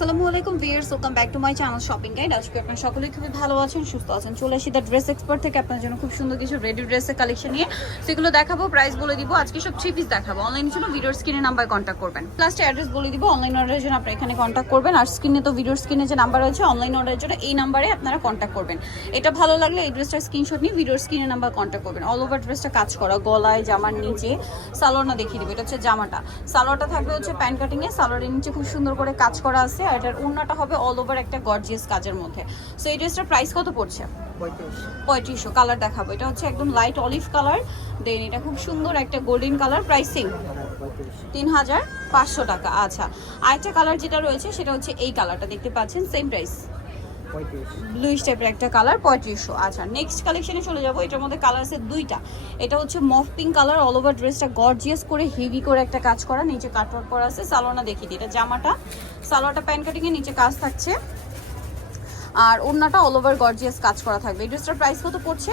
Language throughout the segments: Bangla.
আসসালামু আলাইকুম viewers welcome back to my channel shopping guide. আজকে আপনারা সকলেই খুবই ভালো আছেন, সুস্থ আছেন। চলে আসি দ্য ড্রেস এক্সপার্ট থেকে আপনার জন্য খুব সুন্দর কিছু রেডি ড্রেসের কালেকশন নিয়ে। সেগুলো দেখাবো প্রাইস বলে দিব। আজকে সব থ্রি পিস দেখাবো। অনলাইনের জন্য ভিডিওর স্ক্রিনে নাম্বার কন্ট্যাক্ট করবেন। লাস্টে অ্যাড্রেস বলে দিব অনলাইন অর্ডারের জন্য আপনারা এখানে কন্ট্যাক্ট করবেন। আর স্ক্রিনে তো ভিডিওর স্ক্রিনে যে নাম্বার রয়েছে অনলাইন অর্ডারের জন্য এই নাম্বারে আপনারা কন্ট্যাক্ট করবেন। এটা ভালো লাগলে এই ড্রেসটার স্ক্রিনশট নিয়ে ভিডিওর স্ক্রিনে নাম্বার কন্ট্যাক্ট করবেন। অল ওভার ড্রেসটা কাজ করা, গলায়, জামার নিচে। সালোয়ারটা দেখিয়ে দিবে, এটা হচ্ছে জামাটা। সালোয়ারটা থাকবে হচ্ছে প্যান্ট কাটিংয়ে সালোয়ারের নিচে খুব সুন্দর করে কাজ করা আছে। আর এটার উন্নটা হবে অল ওভার একটা গর্জিয়াস কাজের মধ্যে। সো এই ড্রেসটার প্রাইস কত পড়ছে? পঁয়ত্রিশশো। কালার দেখাবো। এটা হচ্ছে একদম লাইট অলিভ কালার দেন এটা খুব সুন্দর একটা গোল্ডেন কালার প্রাইসিং তিন হাজার পাঁচশো টাকা। আচ্ছা আরেকটা কালার যেটা রয়েছে, সেটা হচ্ছে এই কালারটা দেখতে পাচ্ছেন? সেম প্রাইস ব্লুইশ টাইপের একটা কালার পঁয়ত্রিশশো। আচ্ছা নেক্সট কালেকশনে চলে যাব এটার মধ্যে কালার আছে দুইটা। এটা হচ্ছে mauve pink colour all over ড্রেসটা গর্জিয়াস করে হেভি করে একটা কাজ করা নিচে কাটওয়ার্ক করা আছে সালোয়ারটা দেখিয়ে দিই। এটা জামাটা সালোয়ারটা প্যান্ট কাটিংয়ে নিচে কাজ থাকছে। আর ওড়নাটা অল ওভার গর্জিয়াস কাজ করা থাকবে। এই ড্রেসটার প্রাইস কত পড়ছে?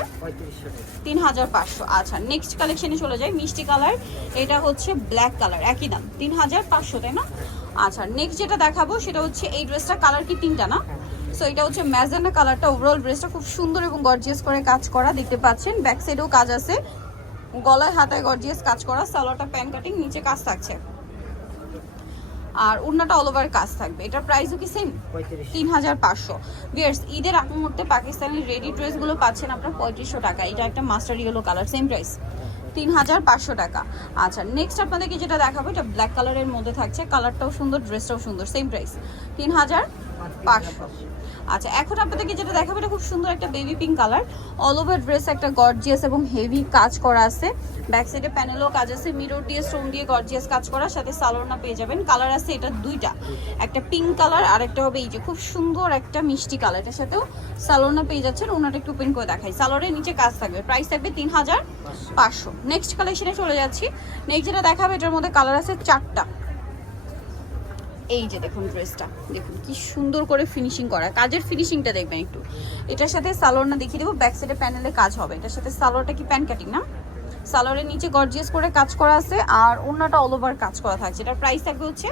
তিন হাজার পাঁচশো। আচ্ছা নেক্সট কালেকশনে চলে যাই মিষ্টি কালার এটা হচ্ছে ব্ল্যাক কালার একই দাম তিন হাজার পাঁচশো তাই না? আচ্ছা নেক্সট যেটা দেখাবো সেটা হচ্ছে এই ড্রেসটা কালার কি তিনটা না? সো এটা হচ্ছে ম্যাজেন্ডা কালারটা ওভারঅল ড্রেসটা খুব সুন্দর এবং গর্জিয়াস করে কাজ করা দেখতে পাচ্ছেন। ব্যাক সাইডেও কাজ আছে। গলায় হাতায় গর্জিয়াস কাজ করা সালোয়ারটা প্যান কাটিং নিচে কাজ থাকছে। আর উন্নাটা অল ওভার কাজ থাকবে। এটার প্রাইসও কি সেম তিন হাজার পাঁচশো। বিয়ার্স ঈদের আগ মুহূর্তে পাকিস্তানি রেডি ড্রেসগুলো পাচ্ছেন আপনার পঁয়ত্রিশশো টাকা। এটা একটা mustard yellow colour same price তিন হাজার পাঁচশো টাকা। আচ্ছা নেক্সট আপনাদেরকে যেটা দেখাবো এটা ব্ল্যাক কালারের মধ্যে থাকছে। কালারটাও সুন্দর ড্রেসটাও সুন্দর সেম প্রাইস তিন হাজার পাঁচশো। আচ্ছা এখন আপনাদেরকে যেটা দেখাবো, এটা খুব সুন্দর একটা baby pink colour all over dress একটা গর্জিয়াস এবং হেভি কাজ করা আছে। ব্যাক সাইডে প্যানেলও কাজ আছে মিরর দিয়ে স্টোন দিয়ে গর্জিয়াস কাজ করা সাথে সালোয়ারনা পেয়ে যাবেন। কালার আছে এটা দুইটা। একটা পিঙ্ক কালার আর একটা হবে এই যে খুব সুন্দর একটা মিষ্টি কালার এটার সাথেও সালোয়ারনা পেয়ে যাচ্ছেন ওনাটা একটু ওপেন করে দেখাই। সালোয়ারের নিচে কাজ থাকবে। প্রাইস থাকবে তিন হাজার পাঁচশো নেক্সট কালেকশনে চলে যাচ্ছি। নেক্সট যেটা দেখাবে, এটার মধ্যে কালার আছে চারটা। এই যে দেখুন ড্রেসটা দেখুন, কি সুন্দর করে ফিনিশিং করা। কাজের ফিনিশিংটা দেখবেন একটু। এটার সাথে সালোয়ার না দেখিয়ে দেবো। ব্যাক সাইডে প্যানেলে কাজ হবে। এটার সাথে সালোয়ারটা কি প্যান কাটিং না সালোয়ারের নিচে গর্জিয়াস করে কাজ করা আছে। আর অন্যটা অল ওভার কাজ করা থাকছে। এটার প্রাইস থাকবে হচ্ছে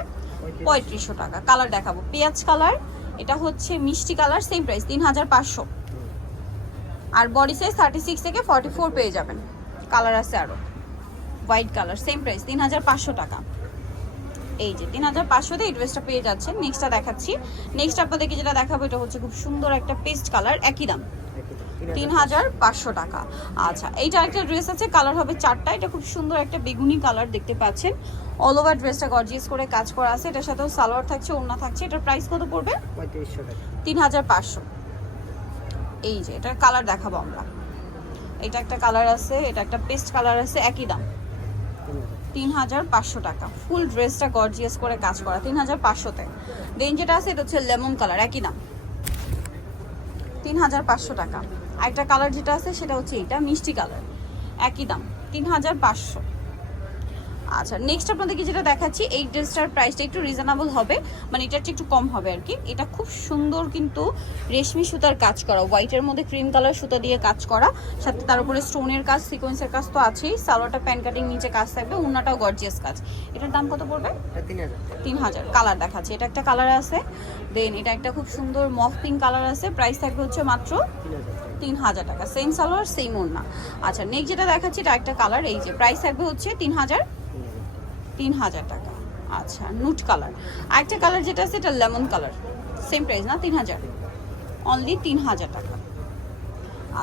পঁয়ত্রিশশো টাকা। কালার দেখাবো। পেঁয়াজ কালার এটা হচ্ছে মিষ্টি কালার সেম প্রাইস তিন হাজার পাঁচশো। আর বডি সাইজ থার্টি সিক্স থেকে ফর্টি ফোর পেয়ে যাবেন। কালার আছে আরও হোয়াইট কালার সেম প্রাইস তিন হাজার পাঁচশো টাকা। এই যে তিন হাজার পাঁচশোতে এই ড্রেসটা পেয়ে যাচ্ছেন। নেক্সটটা দেখাচ্ছি। নেক্সট আপনাদেরকে যেটা দেখাবো এটা হচ্ছে খুব সুন্দর একটা পেস্ট কালার একই দাম। তিন হাজার পাঁচশো টাকা। আচ্ছা এইটা একটা ড্রেস আছে কালার হবে চারটা। এটা খুব সুন্দর একটা বেগুনি কালার দেখতে পাচ্ছেন। অল ওভার ড্রেসটা গর্জিয়াস করে কাজ করা আছে। এটার সাথেও সালোয়ার থাকছে ওড়না থাকছে। এটার প্রাইস কত পড়বে? তিন হাজার পাঁচশো। এই যে এটার কালার দেখাবো আমরা। এটা একটা কালার আছে এটা একটা পেস্ট কালার আছে একই দাম। তিন হাজার পাঁচশো টাকা। ফুল ড্রেসটা গর্জিয়াস করে কাজ করা তিন হাজার পাঁচশোতে। দেন যেটা আছে, এটা হচ্ছে লেমন কালার, একই দাম। তিন হাজার পাঁচশো টাকা। আরেকটা কালার যেটা আছে, সেটা হচ্ছে এটা, মিষ্টি কালার, একই দাম তিন হাজার পাঁচশো। আচ্ছা নেক্সট আপনাদেরকে যেটা দেখাচ্ছি এই ড্রেসটার প্রাইসটা একটু রিজনেবল হবে মানে এটা একটু কম হবে আর কি। এটা খুব সুন্দর কিন্তু রেশমি সুতার কাজ করা হোয়াইটের মধ্যে ক্রিম কালার সুতা দিয়ে কাজ করা সাথে তার উপরে স্টোনের কাজ সিকোয়েন্সের কাজ তো আছেই সালোয়ারটা প্যান কাটিং নিচে কাজ থাকবে উন্নাটাও গর্জিয়াস কাজ। এটার দাম কত পড়বে? তিন হাজার। কালার দেখাচ্ছে এটা একটা কালার আছে দেন এটা একটা খুব সুন্দর মফ পিঙ্ক কালার আছে প্রাইস থাকবে হচ্ছে মাত্র তিন হাজার টাকা। সেম সালোয়ার সেম ওড়না। আচ্ছা নেক্সট যেটা দেখাচ্ছি এটা একটা কালার এই যে প্রাইস থাকবে হচ্ছে তিন হাজার তিন হাজার টাকা। আচ্ছা নুট কালার। আরেকটা কালার যেটা আছে, এটা লেমন কালার। সেম প্রাইস না? তিন হাজার অনলি তিন হাজার টাকা।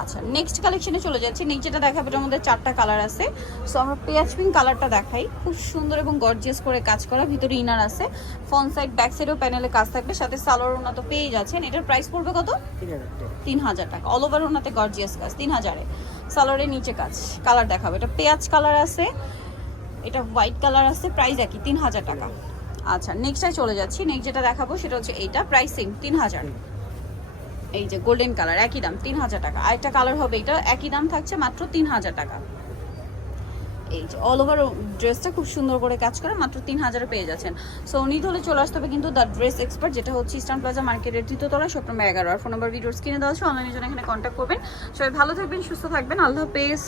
আচ্ছা নেক্সট কালেকশনে চলে যাচ্ছি। যেটা দেখাবে, এটার মধ্যে চারটা কালার আছে। সো আমরা পেঁয়াজ পিঙ্ক কালারটা দেখাই। খুব সুন্দর এবং গর্জিয়াস করে কাজ করা। ভিতরে ইনার আছে। ফ্রন্ট সাইড ব্যাক সাইডেও প্যানেলে কাজ থাকবে। সাথে সালোয়ার ওনা তো পেয়ে যাচ্ছেন। এটার প্রাইস পড়বে কত? তিন হাজার টাকা। অল ওভার ওনাতে গর্জিয়াস কাজ। তিন হাজারে সালোয়ারের নিচে কাজ। কালার দেখাবো। এটা পেঁয়াজ কালার আছে। এটা হোয়াইট কালার আছে, প্রাইস একই, তিন হাজার টাকা। আচ্ছা নেক্সটটাই চলে যাচ্ছি। নেক্সট যেটা দেখাবো সেটা হচ্ছে এইটা, প্রাইস সেম তিন হাজার। এই যে গোল্ডেন কালার একই দাম, তিন হাজার টাকা। আরেকটা কালার হবে এটা, একই দাম থাকছে মাত্র তিন হাজার টাকা। এই যে অল ওভার ড্রেসটা খুব সুন্দর করে কাজ করে, মাত্র তিন হাজারে পেয়ে যাচ্ছেন। সো নিতে হলে চলে আসতে হবে কিন্তু দ্য ড্রেস এক্সপার্ট যেটা হচ্ছে ইস্টার্ন প্লাজা মার্কেটের তৃতীয়তলা শপ নম্বর এগারো। আর ফোন নম্বর ভিডিওস কিনে দেওয়া আছে অনলাইনের জন্য এখানে কন্ট্যাক্ট করবেন। সবাই ভালো থাকবেন, সুস্থ থাকবেন। আল্লাহ হাফেজ।